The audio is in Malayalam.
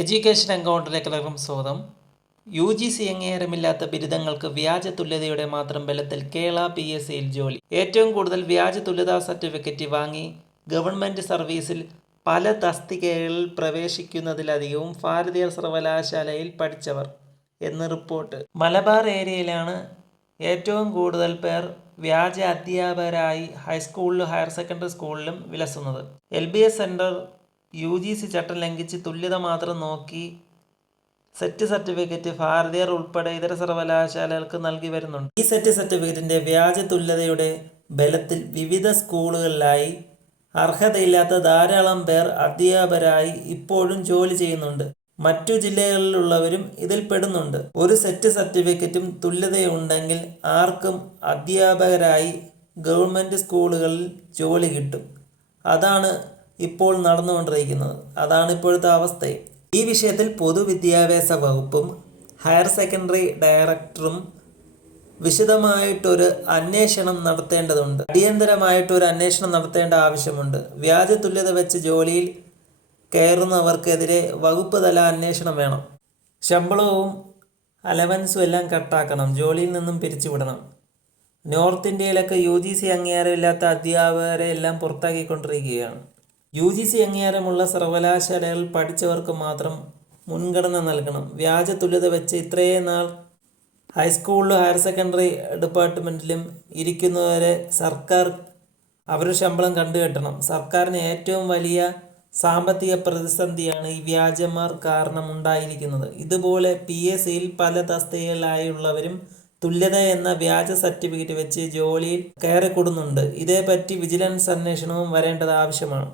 എഡ്യൂക്കേഷൻ എൻകൗണ്ടറിലേക്ക് എല്ലാവർക്കും സ്വാഗതം. യു ജി സി അംഗീകാരമില്ലാത്ത ബിരുദങ്ങൾക്ക് വ്യാജ തുല്യതയുടെ മാത്രം ബലത്തിൽ കേരള പി എസ് സിയിൽ ജോലി. ഏറ്റവും കൂടുതൽ വ്യാജ തുല്യതാ സർട്ടിഫിക്കറ്റ് വാങ്ങി ഗവൺമെന്റ് സർവീസിൽ പല തസ്തികകളിൽ പ്രവേശിക്കുന്നതിലധികവും ഭാരതീയ സർവകലാശാലയിൽ പഠിച്ചവർ എന്ന് റിപ്പോർട്ട്. മലബാർ ഏരിയയിലാണ് ഏറ്റവും കൂടുതൽ പേർ വ്യാജ അധ്യാപകരായി ഹൈസ്കൂളിലും ഹയർ സെക്കൻഡറി സ്കൂളിലും വിലസുന്നത്. L B S centre U G C ചട്ടം ലംഘിച്ച് തുല്യത മാത്രം നോക്കി സെറ്റ് സർട്ടിഫിക്കറ്റ് ഭാരതീയർ ഉൾപ്പെടെ ഇതര സർവകലാശാലകൾക്ക് നൽകി വരുന്നുണ്ട്. ഈ സെറ്റ് സർട്ടിഫിക്കറ്റിന്റെ വ്യാജ തുല്യതയുടെ ബലത്തിൽ വിവിധ സ്കൂളുകളിലായി അർഹതയില്ലാത്ത ധാരാളം പേർ അധ്യാപകരായി ഇപ്പോഴും ജോലി ചെയ്യുന്നുണ്ട്. മറ്റു ജില്ലകളിലുള്ളവരും ഇതിൽ പെടുന്നുണ്ട്. ഒരു സെറ്റ് സർട്ടിഫിക്കറ്റും തുല്യതയുണ്ടെങ്കിൽ ആർക്കും അധ്യാപകരായി ഗവൺമെന്റ് സ്കൂളുകളിൽ ജോലി കിട്ടും. അതാണ് ഇപ്പോൾ നടന്നുകൊണ്ടിരിക്കുന്നത്. അതാണ് ഇപ്പോഴത്തെ അവസ്ഥ. ഈ വിഷയത്തിൽ പൊതുവിദ്യാഭ്യാസ വകുപ്പും ഹയർ സെക്കൻഡറി ഡയറക്ടറും വിശദമായിട്ടൊരു അന്വേഷണം നടത്തേണ്ടതുണ്ട്. അടിയന്തരമായിട്ടൊരു അന്വേഷണം നടത്തേണ്ട ആവശ്യമുണ്ട്. വ്യാജ തുല്യത വെച്ച് ജോലിയിൽ കയറുന്നവർക്കെതിരെ വകുപ്പ് തല അന്വേഷണം വേണം. ശമ്പളവും അലവൻസും എല്ലാം കട്ടാക്കണം. ജോലിയിൽ നിന്നും പിരിച്ചുവിടണം. നോർത്ത് ഇന്ത്യയിലൊക്കെ യു ജി സി അംഗീകാരമില്ലാത്ത അധ്യാപകരെ എല്ലാം പുറത്താക്കിക്കൊണ്ടിരിക്കുകയാണ്. യു ജി സി അംഗീകാരമുള്ള സർവകലാശാലകളിൽ പഠിച്ചവർക്ക് മാത്രം മുൻഗണന നൽകണം. വ്യാജ തുല്യത വെച്ച് ഇത്രയും നാൾ ഹൈസ്കൂളിലും ഹയർ സെക്കൻഡറി ഡിപ്പാർട്ട്മെന്റിലും ഇരിക്കുന്നവരെ സർക്കാർ അവരുടെ ശമ്പളം കണ്ടുകെട്ടണം. സർക്കാരിന് ഏറ്റവും വലിയ സാമ്പത്തിക പ്രതിസന്ധിയാണ് ഈ വ്യാജന്മാർ കാരണം ഉണ്ടായിരിക്കുന്നത്. ഇതുപോലെ പി എസ് സിയിൽ പല തസ്തികളിലായുള്ളവരും തുല്യത എന്ന വ്യാജ സർട്ടിഫിക്കറ്റ് വെച്ച് ജോലിയിൽ കയറിക്കൂടുന്നുണ്ട്. ഇതേപ്പറ്റി വിജിലൻസ് അന്വേഷണവും വരേണ്ടത് ആവശ്യമാണ്.